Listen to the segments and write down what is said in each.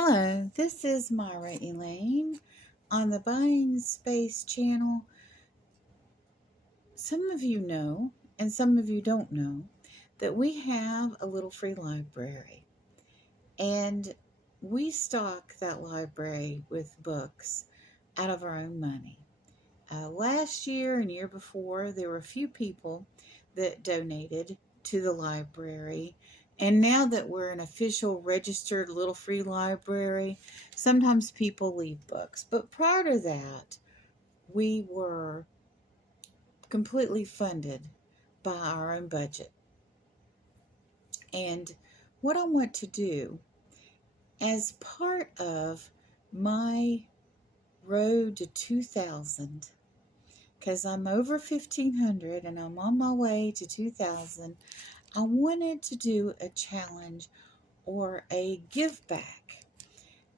Hello, this is Myra Elaine on the Buying Space channel. Some of you know, and some of you don't know, that we have a little free library. And we stock that library with books out of our own money. Last year and year before, there were a few people that donated to the library. And now that we're an official registered little free library, sometimes people leave books. But prior to that, we were completely funded by our own budget. And what I want to do as part of my road to 2000, because I'm over 1,500 and I'm on my way to 2,000, I wanted to do a challenge or a give back.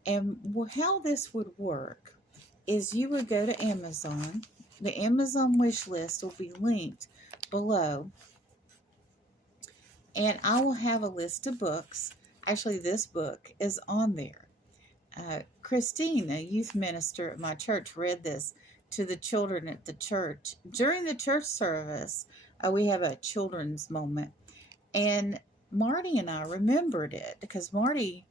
And how this would work is you would go to Amazon. The Amazon wish list will be linked below. And I will have a list of books. Actually, this book is on there. Christine, a youth minister at my church, read this to the children at the church. During the church service, we have a children's moment. And Marty and I remembered it because Marty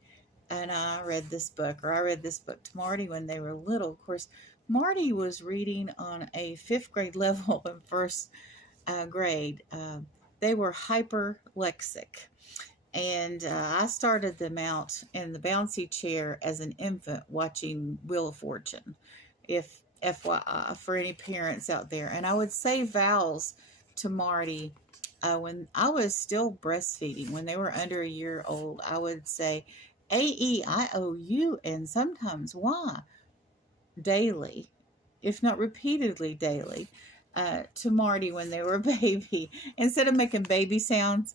and I read this book, or I read this book to Marty when they were little. Of course, Marty was reading on a 5th grade level in 1st grade. They were hyperlexic. And I started them out in the bouncy chair as an infant watching Wheel of Fortune, if FYI, for any parents out there. And I would say vowels to Marty when I was still breastfeeding. When they were under a year old, I would say A-E-I-O-U and sometimes Y daily, if not repeatedly daily, to Marty when they were a baby. Instead of making baby sounds,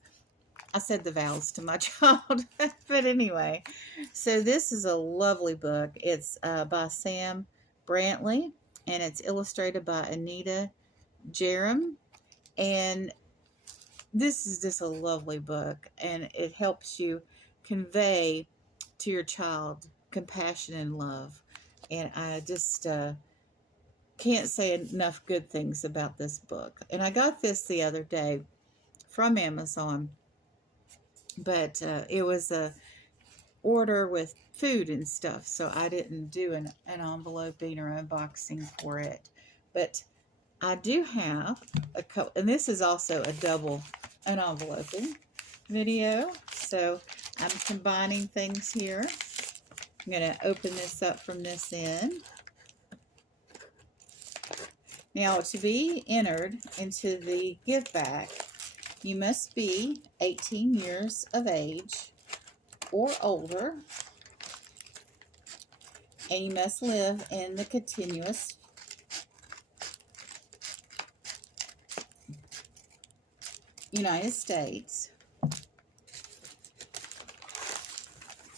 I said the vowels to my child. But anyway, so this is a lovely book. It's by Sam Brantley, and it's illustrated by Anita Jerem. And this is just a lovely book, and it helps you convey to your child compassion and love. And I just can't say enough good things about this book. And I got this the other day from Amazon, but it was a order with food and stuff, so I didn't do an enveloping or unboxing for it. But I do have a couple, and this is also a double enveloping video, so I'm combining things here. I'm going to open this up from this end. Now, to be entered into the give back, you must be 18 years of age or older, and you must live in the continuous United States.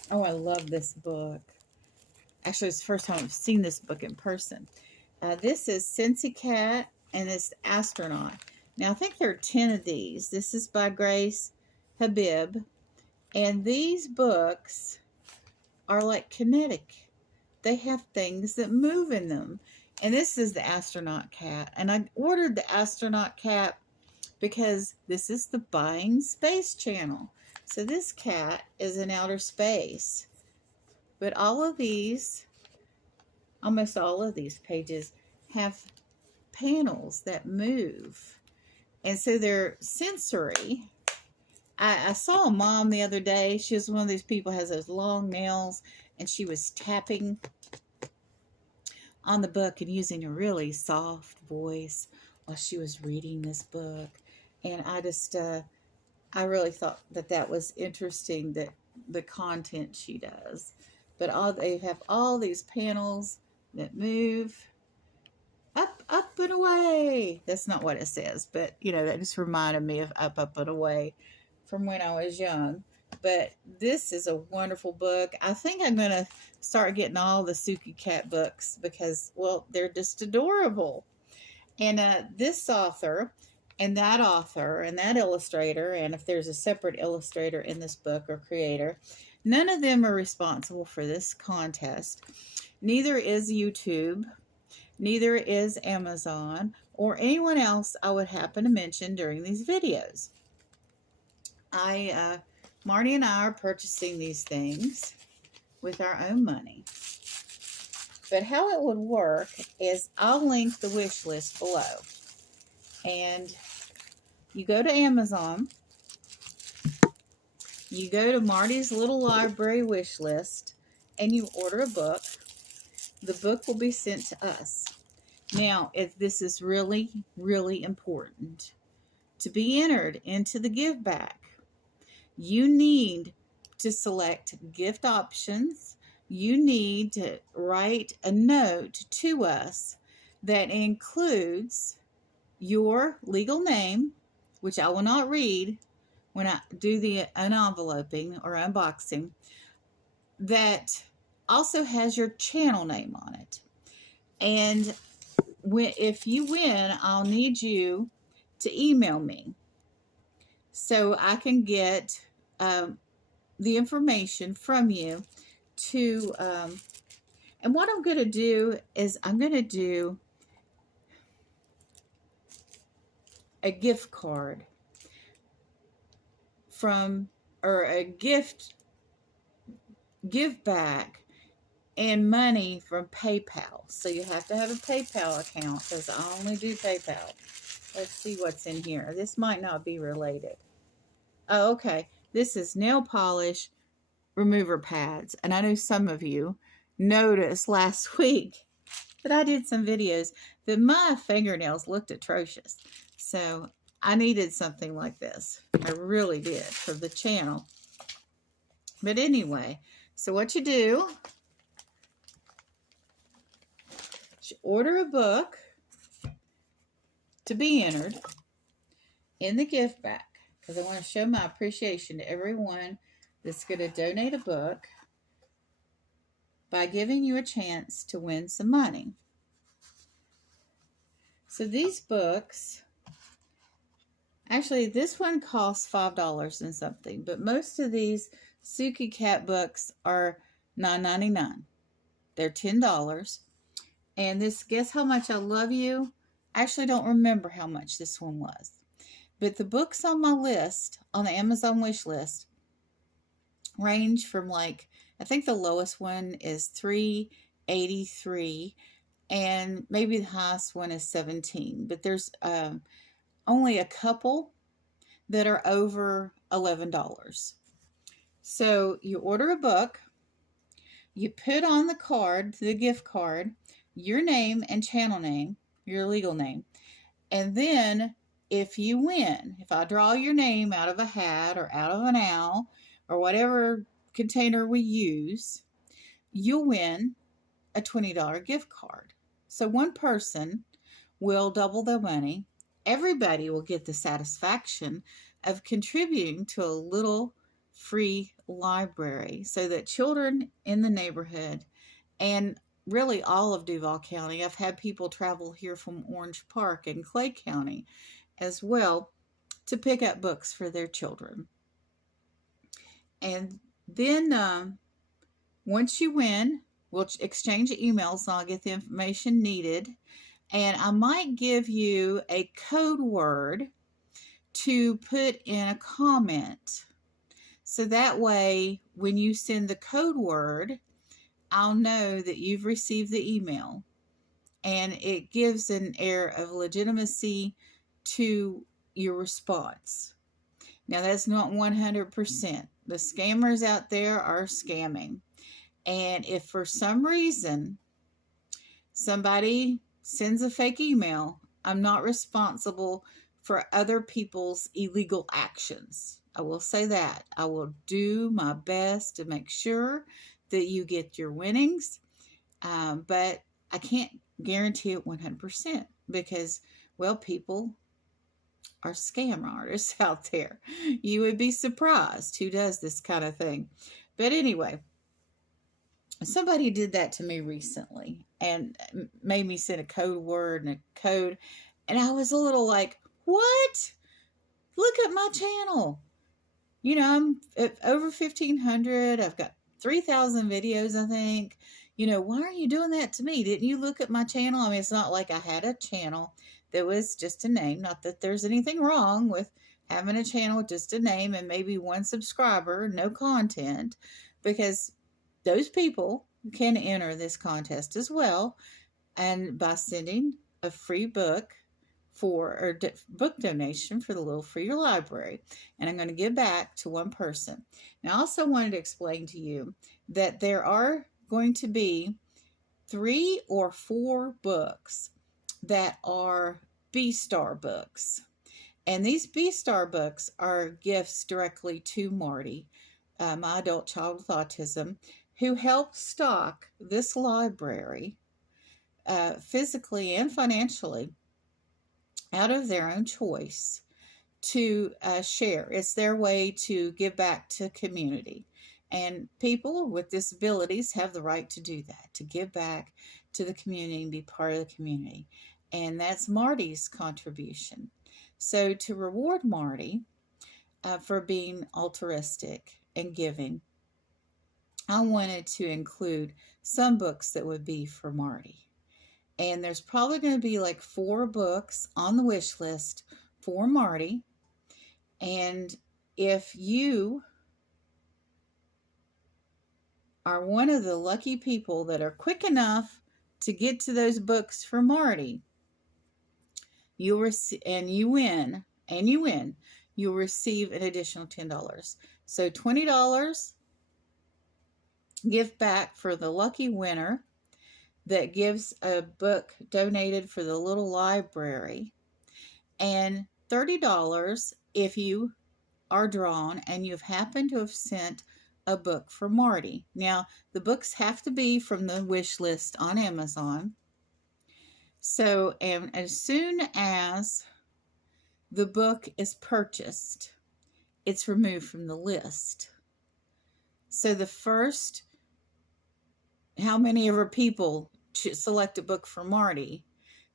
Oh, I love this book. Actually, it's the first time I've seen this book in person. This is Cincy Cat, and it's Astronaut. Now, I think there are 10 of these. This is by Grace Habib. And these books are like kinetic. They have things that move in them. And this is the Astronaut Cat. And I ordered the Astronaut Cat because this is the Buying Space channel. So this cat is in outer space. But all of these, almost all of these pages, have panels that move. And so they're sensory. I saw a mom the other day. She was one of these people who has those long nails, and she was tapping on the book and using a really soft voice while she was reading this book. And I really thought that was interesting, that the content she does. But they have all these panels that move up and away. That's not what it says, but that just reminded me of up and away from when I was young. But this is a wonderful book. I think I'm going to start getting all the Suki Cat books because, well, they're just adorable. And this author and that illustrator, and if there's a separate illustrator in this book or creator, None of them are responsible for this contest. Neither is YouTube, neither is Amazon, or anyone else I would happen to mention during these videos. Marty and I are purchasing these things with our own money. But how it would work is I'll link the wish list below. And you go to Amazon, you go to Marty's Little Library wish list, and you order a book. The book will be sent to us. Now, if this is really, really important, to be entered into the Giveback, you need to select gift options. You need to write a note to us that includes your legal name, which I will not read when I do the unenveloping or unboxing, that also has your channel name on it. And if you win, I'll need you to email me so I can get the information from you to, and what I'm going to do is I'm going to do a gift card from, or a give back and money from PayPal. So you have to have a PayPal account because I only do PayPal. Let's see what's in here. This might not be related. Oh, okay. This is nail polish remover pads. And I know some of you noticed last week that I did some videos that my fingernails looked atrocious. So I needed something like this. I really did for the channel. But anyway, so what you do, you order a book to be entered in the gift back, because I want to show my appreciation to everyone that's going to donate a book by giving you a chance to win some money. So these books, actually this one costs $5 and something, but most of these Suki Cat books are $9.99. They're $10. And this, guess how much I love you? I actually don't remember how much this one was. But the books on my list, on the Amazon wish list, range from like, I think the lowest one is $3.83, and maybe the highest one is $17. But there's only a couple that are over $11. So you order a book, you put on the card, the gift card, your name and channel name, your legal name, and then if you win, if I draw your name out of a hat or out of an owl or whatever container we use, you'll win a $20 gift card. So one person will double their money. Everybody will get the satisfaction of contributing to a little free library so that children in the neighborhood, and really all of Duval County, I've had people travel here from Orange Park and Clay County as well to pick up books for their children. And then once you win, we'll exchange emails and I'll get the information needed. And I might give you a code word to put in a comment. So that way, when you send the code word, I'll know that you've received the email. And it gives an air of legitimacy to your response. Now, that's not 100%. The scammers out there are scamming. And if for some reason somebody sends a fake email, I'm not responsible for other people's illegal actions. I will say that. I will do my best to make sure that you get your winnings, but I can't guarantee it 100% because, well, people are scam artists out there. You would be surprised who does this kind of thing. But anyway, somebody did that to me recently and made me send a code word and a code, and I was a little like, what? Look at my channel. I'm at over 1,500. I've got 3,000 videos, I think. Why are you doing that to me? Didn't you look at my channel? I mean, it's not like I had a channel that was just a name. Not that there's anything wrong with having a channel with just a name and maybe one subscriber, no content, because those people can enter this contest as well. And by sending a free book book donation for the Little For Your Library. And I'm going to give back to one person. And I also wanted to explain to you that there are going to be 3 or 4 books that are B-Star books. And these B-Star books are gifts directly to Marty, my adult child with autism, who helped stock this library physically and financially out of their own choice to share. It's their way to give back to community. And people with disabilities have the right to do that, to give back to the community and be part of the community. And that's Marty's contribution. So to reward Marty for being altruistic and giving, I wanted to include some books that would be for Marty. And there's probably going to be like 4 books on the wish list for Marty. And if you are one of the lucky people that are quick enough to get to those books for Marty, you'll receive, and you win, you'll receive an additional $10. So $20 gift back for the lucky winner that gives a book donated for the little library, and $30 if you are drawn and you've happened to have sent a book for Marty. Now, the books have to be from the wish list on Amazon. So, and as soon as the book is purchased, it's removed from the list. So the first, how many ever people select a book for Marty,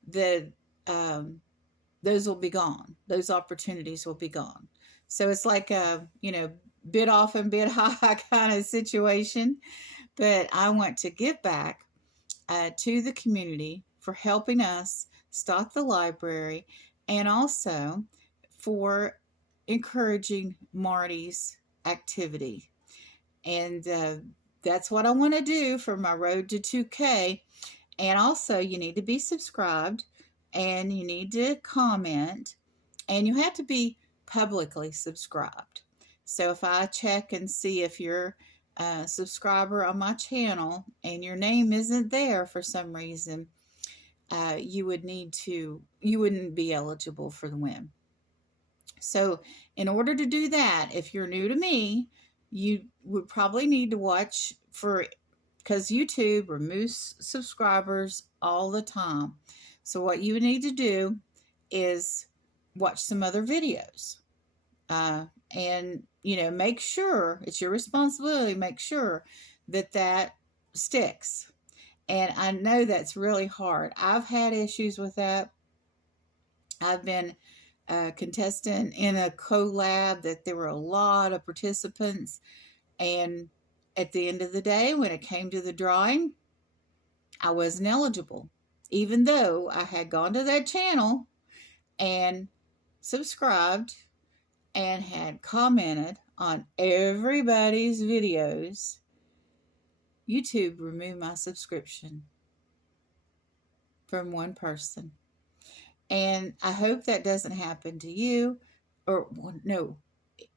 those will be gone. Those opportunities will be gone. So it's like a, bid off and bid high kind of situation. But I want to give back to the community for helping us stock the library, and also for encouraging Marty's activity. And that's what I want to do for my road to 2K. And also, you need to be subscribed, and you need to comment, and you have to be publicly subscribed. So if I check and see if you're a subscriber on my channel and your name isn't there for some reason, you wouldn't be eligible for the win. So in order to do that, if you're new to me, you would probably need to watch because YouTube removes subscribers all the time. So what you would need to do is watch some other videos. And, make sure, it's your responsibility, make sure that sticks. And I know that's really hard. I've had issues with that. I've been a contestant in a collab that there were a lot of participants. And at the end of the day, when it came to the drawing, I wasn't eligible, even though I had gone to that channel and subscribed and had commented on everybody's videos. YouTube removed my subscription from one person. And I hope that doesn't happen to you. Or, no,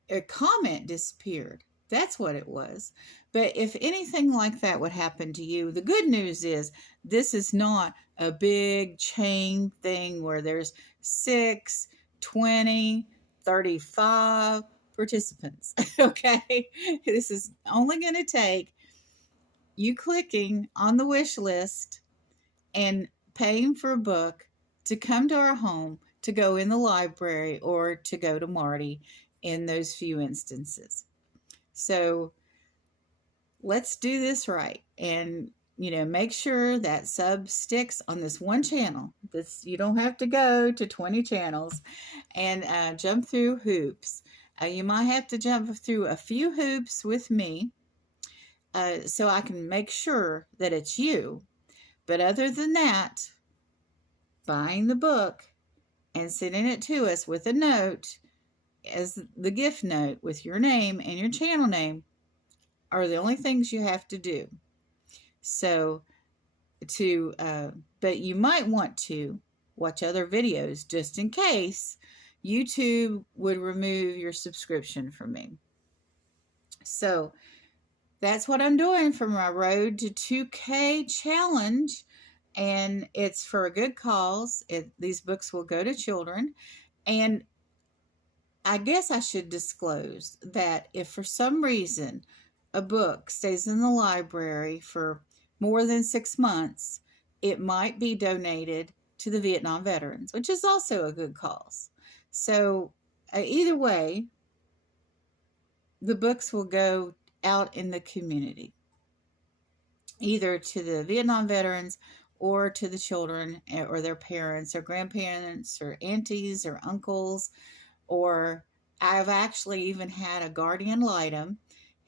a comment disappeared. That's what it was. But if anything like that would happen to you, the good news is this is not a big chain thing where there's 6, 20, 35 participants. Okay? This is only going to take you clicking on the wish list and paying for a book to come to our home, to go in the library, or to go to Marty in those few instances. So let's do this right, and make sure that sub sticks on this one channel. You don't have to go to 20 channels and jump through hoops. You might have to jump through a few hoops with me so I can make sure that it's you. But other than that, buying the book and sending it to us with a note as the gift note with your name and your channel name are the only things you have to do. So but you might want to watch other videos just in case YouTube would remove your subscription from me. So that's what I'm doing for my Road to 2K challenge. And it's for a good cause. These books will go to children. And I guess I should disclose that if for some reason a book stays in the library for more than 6 months, it might be donated to the Vietnam veterans, which is also a good cause. So either way, the books will go out in the community, either to the Vietnam veterans or to the children or their parents or grandparents or aunties or uncles. Or I've actually even had a guardian litem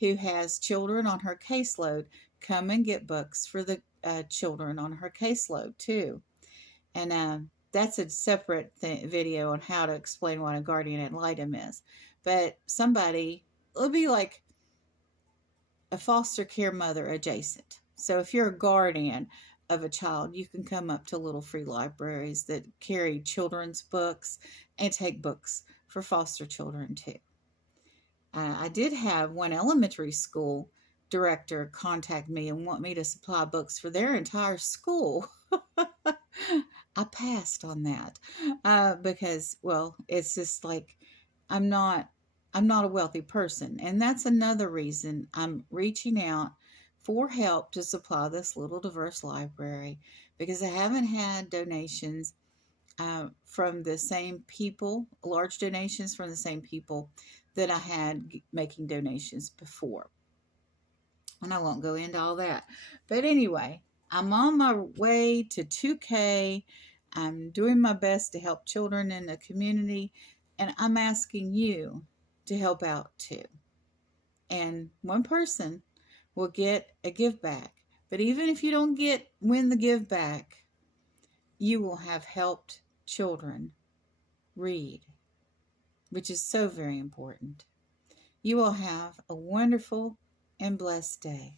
who has children on her caseload come and get books for the children on her caseload too. And that's a separate video on how to explain what a guardian ad litem is. But it'll be like a foster care mother adjacent. So if you're a guardian of a child, you can come up to little free libraries that carry children's books and take books for foster children too. I did have one elementary school director contact me and want me to supply books for their entire school. I passed on that because, well, it's just like I'm not a wealthy person, and that's another reason I'm reaching out for help to supply this little diverse library, because I haven't had donations from the same people, large donations from the same people that I had making donations before. And I won't go into all that. But anyway, I'm on my way to 2K. I'm doing my best to help children in the community, and I'm asking you to help out too. And one person will get a give back. But even if you don't win the give back, you will have helped children read, which is so very important. You will have a wonderful and blessed day.